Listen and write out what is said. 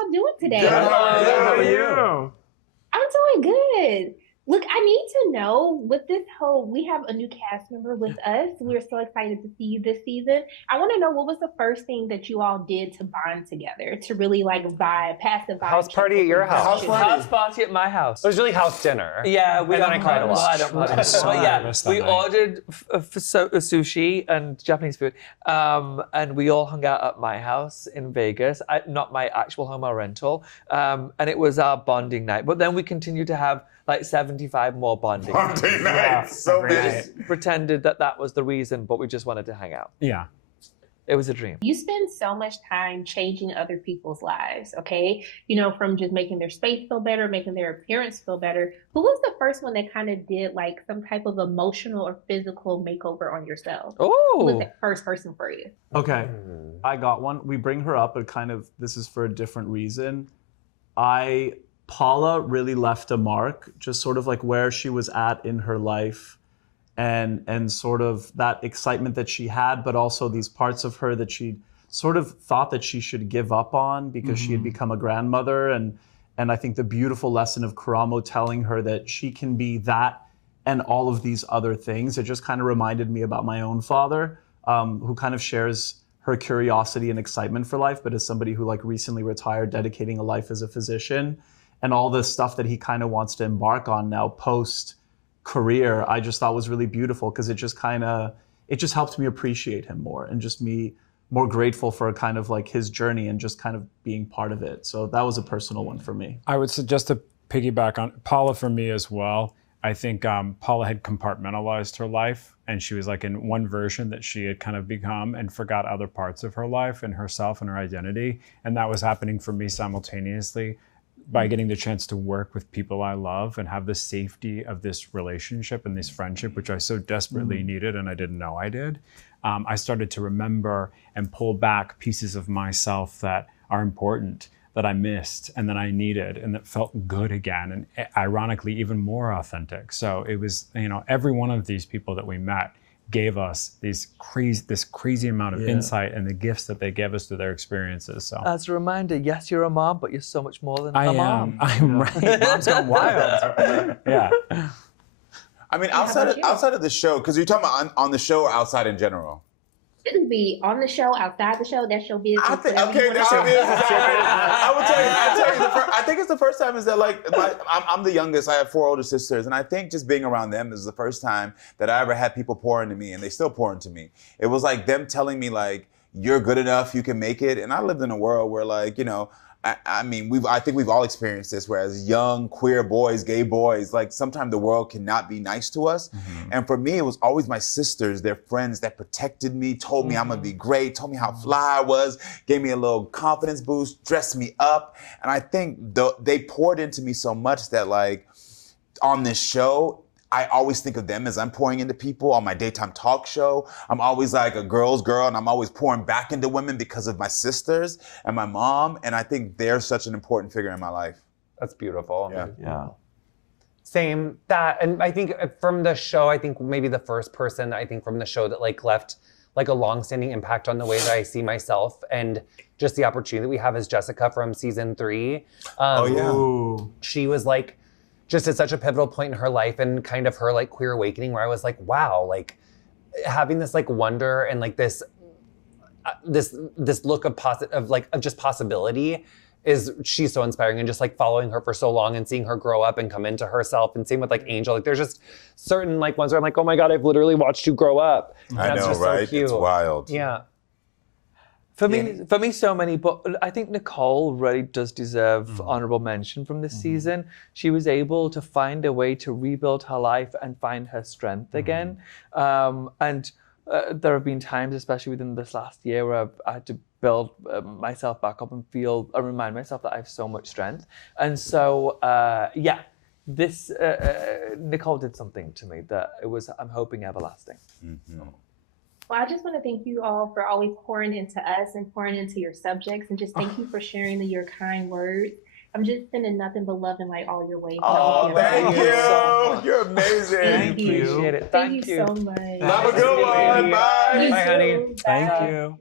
y'all doing today? Good. How are you? I'm doing good. Look, I need to know with this whole, we have a new cast member with us. We're so excited to see you this season. I want to know what was the first thing that you all did to bond together, to really like vibe, pass the vibe. House party at your house. House party at my house. It was really house dinner. Yeah, we and then I cried a lot. We ordered sushi and Japanese food, and we all hung out at my house in Vegas. Not my actual home, our rental, and it was our bonding night. But then we continued to have like 75 more bonding nights. Yeah, so many. Pretended that was the reason, but we just wanted to hang out. Yeah. It was a dream. You spend so much time changing other people's lives, okay? You know, from just making their space feel better, making their appearance feel better. Who was the first one that kind of did like some type of emotional or physical makeover on yourself? Oh. Who was the first person for you? Okay, I got one. We bring her up, but kind of, this is for a different reason. Paula really left a mark, just sort of like where she was at in her life and sort of that excitement that she had, but also these parts of her that she sort of thought that she should give up on because she had become a grandmother. And I think the beautiful lesson of Karamo telling her that she can be that and all of these other things, it just kind of reminded me about my own father, who kind of shares her curiosity and excitement for life, but as somebody who like recently retired, dedicating a life as a physician, and all the stuff that he kind of wants to embark on now post career, I just thought was really beautiful because it just helped me appreciate him more and just me more grateful for kind of like his journey and just kind of being part of it. So that was a personal one for me. I would suggest to piggyback on Paula for me as well. I think Paula had compartmentalized her life and she was like in one version that she had kind of become and forgot other parts of her life and herself and her identity. And that was happening for me simultaneously by getting the chance to work with people I love and have the safety of this relationship and this friendship, which I so desperately needed and I didn't know I did. I started to remember and pull back pieces of myself that are important, that I missed and that I needed and that felt good again and ironically even more authentic. So it was, you know, every one of these people that we met gave us this crazy amount of insight and the gifts that they gave us through their experiences. So as a reminder, yes, you're a mom, but you're so much more than a mom. I'm right. Mom's gone wild. Yeah. I mean, outside of the show, because you're talking about on the show or outside in general? It could be on the show, outside the show. That's your business. That's your business. I tell you, I think it's the first time is that like I'm the youngest. I have 4 older sisters, and I think just being around them is the first time that I ever had people pour into me, and they still pour into me. It was like them telling me like, "You're good enough. You can make it." And I lived in a world where like, you know, I mean, I think we've all experienced this, where as young queer boys, gay boys, like sometimes the world cannot be nice to us. And for me, it was always my sisters, their friends that protected me, told me I'm gonna be great, told me how fly I was, gave me a little confidence boost, dressed me up. And I think they poured into me so much that like on this show, I always think of them as I'm pouring into people. On my daytime talk show, I'm always like a girl's girl, and I'm always pouring back into women because of my sisters and my mom, and I think they're such an important figure in my life. That's beautiful. Yeah. Same, and I think from the show, I think maybe the first person I think from the show that like left like a long-standing impact on the way that I see myself and just the opportunity that we have is Jessica from season 3. She was like, just at such a pivotal point in her life and kind of her like queer awakening where I was like, wow, like having this like wonder and like this look of just possibility she's so inspiring, and just like following her for so long and seeing her grow up and come into herself, and same with like Angel. Like there's just certain like ones where I'm like, oh my God, I've literally watched you grow up. I know, just right? So cute. It's wild. Yeah. For me, so many, but I think Nicole really does deserve honorable mention from this season. She was able to find a way to rebuild her life and find her strength again. And there have been times, especially within this last year, where I had to build myself back up and remind myself that I have so much strength. And so, Nicole did something to me that I'm hoping, everlasting. Well, I just want to thank you all for always pouring into us and pouring into your subjects, and just thank you for sharing your kind words. I'm just sending nothing but love and light all your way. Oh, thank you. So you're amazing. Thank you. Appreciate it. Thank you so much. Have a good one. Bye. Bye, honey. Bye. Thank you.